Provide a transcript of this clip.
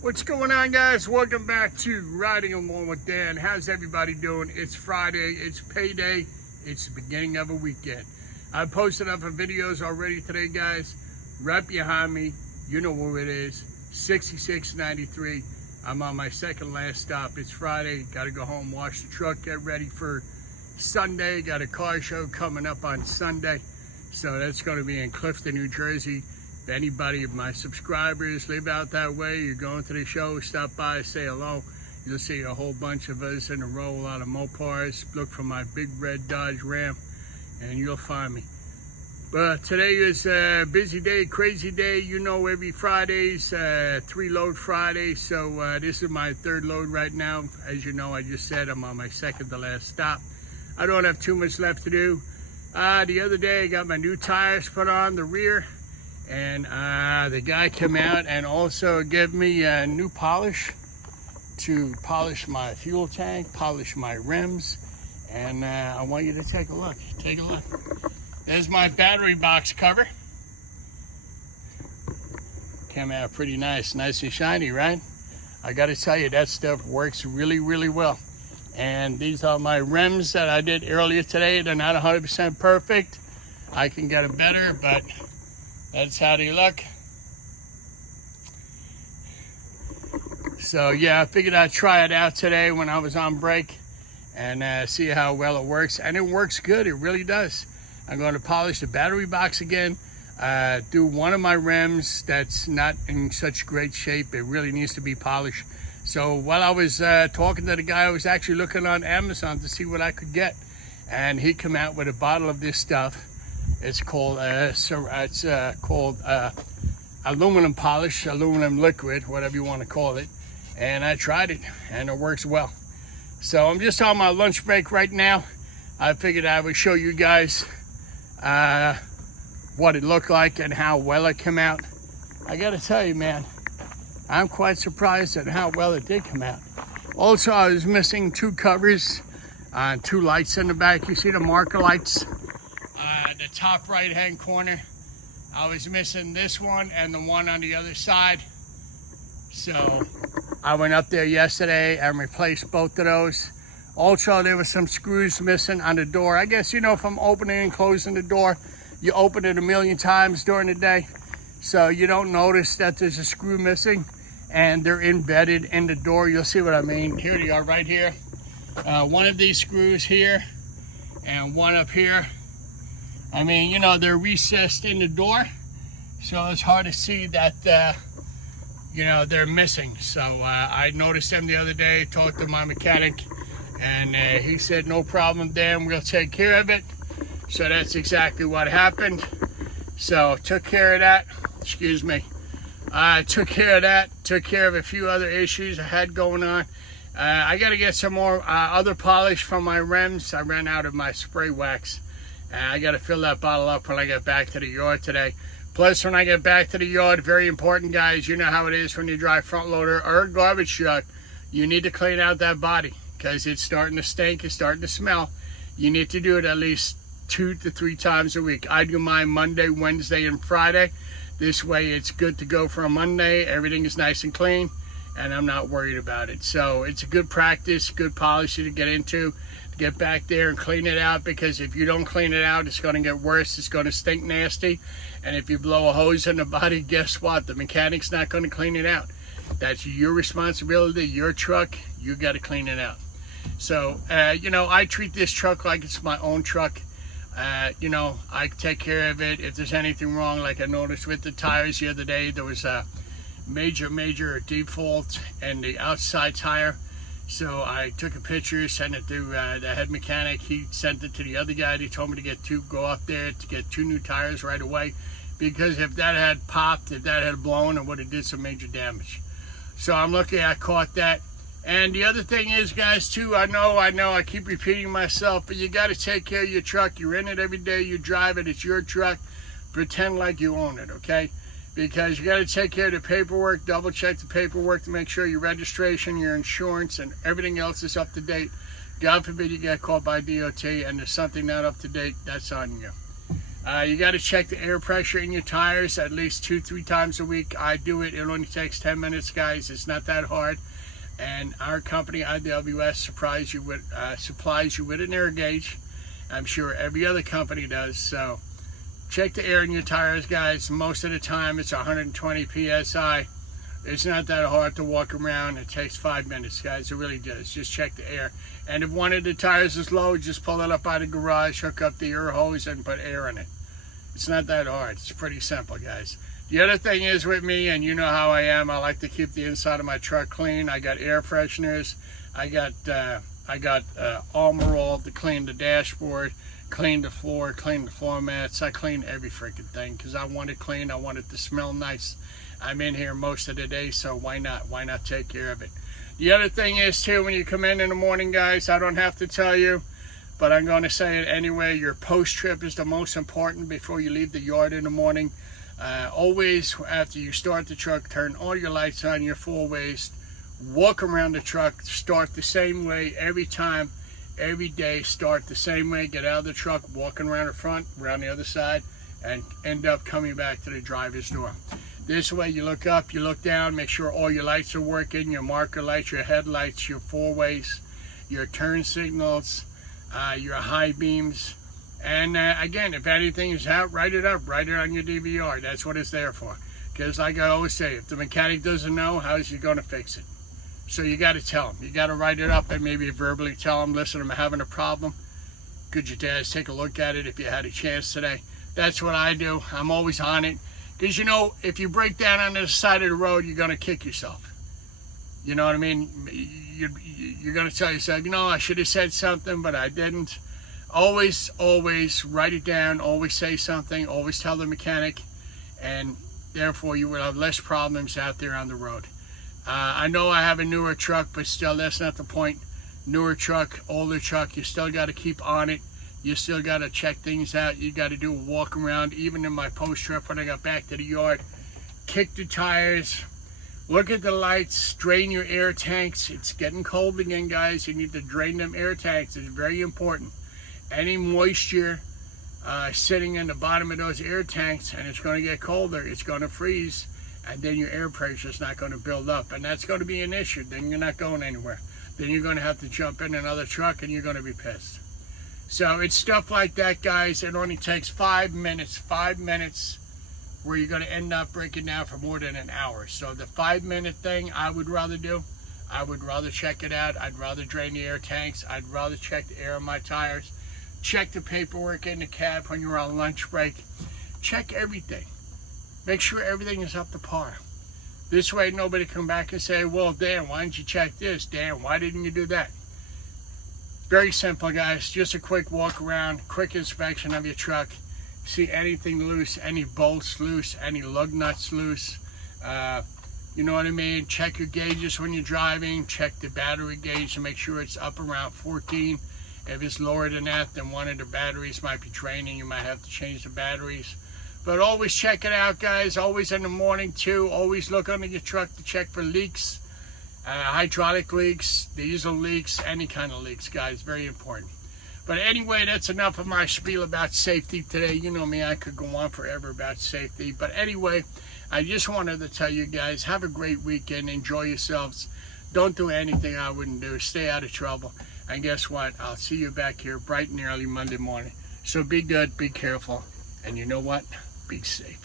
What's going on, guys? Welcome back to Riding Along with Dan. How's everybody doing? It's Friday, it's payday, it's the beginning of a weekend. I posted up videos already today, guys. Right behind me, you know where it is, 6693. I'm on my second last stop. It's Friday, gotta go home, wash the truck, get ready for Sunday. Got a car show coming up on Sunday. So that's gonna be in Clifton, New Jersey. If anybody of my subscribers live out that way, you're going to the show, stop by, say hello. You'll see a whole bunch of us in a row, a lot of Mopars. Look for my big red Dodge Ram and you'll find me. But today is a busy day, crazy day. You know, every Friday's 3-load Friday. So this is my third load right now. As you know, I just said I'm on my second to last stop. I don't have too much left to do. The other day I got my new tires put on the rear. And the guy came out and also gave me a new polish to polish my fuel tank, polish my rims. And I want you to take a look. Take a look. There's my battery box cover. Came out pretty nice, nice and shiny, right? I gotta tell you, that stuff works really, really well. And these are my rims that I did earlier today. They're not 100% perfect. I can get them better, but that's how they look. So yeah, I figured I'd try it out today when I was on break and see how well it works. And it works good, it really does. I'm going to polish the battery box again, do one of my rims that's not in such great shape. It really needs to be polished. So while I was talking to the guy, I was actually looking on Amazon to see what I could get. And he came out with a bottle of this stuff. It's called aluminum polish, aluminum liquid, whatever you want to call it. And I tried it, and it works well. So I'm just on my lunch break right now. I figured I would show you guys what it looked like and how well it came out. I got to tell you, man, I'm quite surprised at how well it did come out. Also, I was missing 2 covers, 2 lights in the back. You see the marker lights? The top right hand corner. I was missing this one and the one on the other side. So I went up there yesterday and replaced both of those. Also, there were some screws missing on the door. I guess, you know, from opening and closing the door, you open it a million times during the day. So you don't notice that there's a screw missing and they're embedded in the door. You'll see what I mean. Here they are right here. One of these screws here and one up here. I mean, you know, they're recessed in the door, so it's hard to see that, you know, they're missing. So I noticed them the other day, talked to my mechanic, and he said, no problem, Dan, we'll take care of it. So that's exactly what happened. So took care of that, excuse me. I took care of that, took care of a few other issues I had going on. I got to get some more other polish from my rims. I ran out of my spray wax. I got to fill that bottle up when I get back to the yard today. Plus, when I get back to the yard, very important, guys, you know how it is when you drive front loader or a garbage truck. You need to clean out that body because it's starting to stink, it's starting to smell. You need to do it at least 2 to 3 times a week. I do mine Monday, Wednesday, and Friday. This way, it's good to go for a Monday. Everything is nice and clean, and I'm not worried about it. So it's a good practice, good policy to get into. Get back there and clean it out, because if you don't clean it out, it's going to get worse. It's going to stink nasty. And if you blow a hose in the body, guess what? The mechanic's not going to clean it out. That's your responsibility, your truck. You got to clean it out. So, you know, I treat this truck like it's my own truck. You know, I take care of it. If there's anything wrong, like I noticed with the tires the other day, there was a major default in the outside tire. So I took a picture, sent it to the head mechanic. He sent it to the other guy. He told me to go up there to get 2 new tires right away, because if that had popped, if that had blown, it would have did some major damage. So I'm lucky I caught that. And the other thing is, guys, too, I know, I keep repeating myself, but you got to take care of your truck. You're in it every day. You drive it. It's your truck. Pretend like you own it, okay? Because you got to take care of the paperwork, double check the paperwork to make sure your registration, your insurance, and everything else is up to date. God forbid you get caught by DOT and there's something not up to date, that's on you. You got to check the air pressure in your tires at least 2-3 times a week. I do it. It only takes 10 minutes, guys. It's not that hard. And our company, IWS, supplies you with an air gauge. I'm sure every other company does. So check the air in your tires, guys. Most of the time, it's 120 PSI. It's not that hard to walk around. It takes 5 minutes, guys. It really does. Just check the air. And if one of the tires is low, just pull it up out of the garage, hook up the air hose, and put air in it. It's not that hard. It's pretty simple, guys. The other thing is with me, and you know how I am, I like to keep the inside of my truck clean. I got air fresheners. I got Armor All to clean the dashboard, clean the floor, clean the floor mats. I clean every freaking thing because I want it clean. I want it to smell nice. I'm in here most of the day, so why not? Why not take care of it? The other thing is, too, when you come in the morning, guys, I don't have to tell you, but I'm going to say it anyway. Your post-trip is the most important before you leave the yard in the morning. Always, after you start the truck, turn all your lights on, your full waist, walk around the truck, start the same way every time, every day, start the same way, get out of the truck, walking around the front, around the other side, and end up coming back to the driver's door. This way, you look up, you look down, make sure all your lights are working, your marker lights, your headlights, your four-ways, your turn signals, your high beams. And again, if anything is out, write it up, write it on your DVR. That's what it's there for. Because like I always say, if the mechanic doesn't know, how is he going to fix it? So you got to tell him. You got to write it up and maybe verbally tell him, listen, I'm having a problem. Could you guys take a look at it if you had a chance today? That's what I do. I'm always on it. Because, you know, if you break down on the side of the road, you're going to kick yourself. You know what I mean? You're going to tell yourself, you know, I should have said something, but I didn't. Always write it down. Always say something. Always tell the mechanic. And therefore, you will have less problems out there on the road. I know I have a newer truck, but still, that's not the point. Newer truck, older truck, you still got to keep on it. You still got to check things out. You got to do a walk around. Even in my post trip when I got back to the yard, kick the tires, look at the lights, drain your air tanks. It's getting cold again, guys. You need to drain them air tanks. It's very important. Any moisture sitting in the bottom of those air tanks, and it's going to get colder, it's going to freeze, and then your air pressure is not going to build up, and that's going to be an issue. Then you're not going anywhere. Then you're going to have to jump in another truck, and you're going to be pissed. So it's stuff like that, guys. It only takes 5 minutes. 5 minutes where you're going to end up breaking down for more than an hour. So the 5-minute thing I would rather do. I would rather check it out. I'd rather drain the air tanks. I'd rather check the air on my tires. Check the paperwork in the cab when you're on lunch break. Check everything. Make sure everything is up to par. This way nobody come back and say, well, Dan, why didn't you check this? Dan, why didn't you do that? Very simple, guys. Just a quick walk around, quick inspection of your truck. See anything loose, any bolts loose, any lug nuts loose. You know what I mean? Check your gauges when you're driving. Check the battery gauge to make sure it's up around 14. If it's lower than that, then one of the batteries might be draining. You might have to change the batteries. But always check it out, guys. Always in the morning, too. Always look under your truck to check for leaks. Hydraulic leaks, diesel leaks, any kind of leaks, guys. Very important. But anyway, that's enough of my spiel about safety today. You know me, I could go on forever about safety. But anyway, I just wanted to tell you guys, have a great weekend. Enjoy yourselves. Don't do anything I wouldn't do. Stay out of trouble. And guess what? I'll see you back here bright and early Monday morning. So be good, be careful, and you know what? Be safe.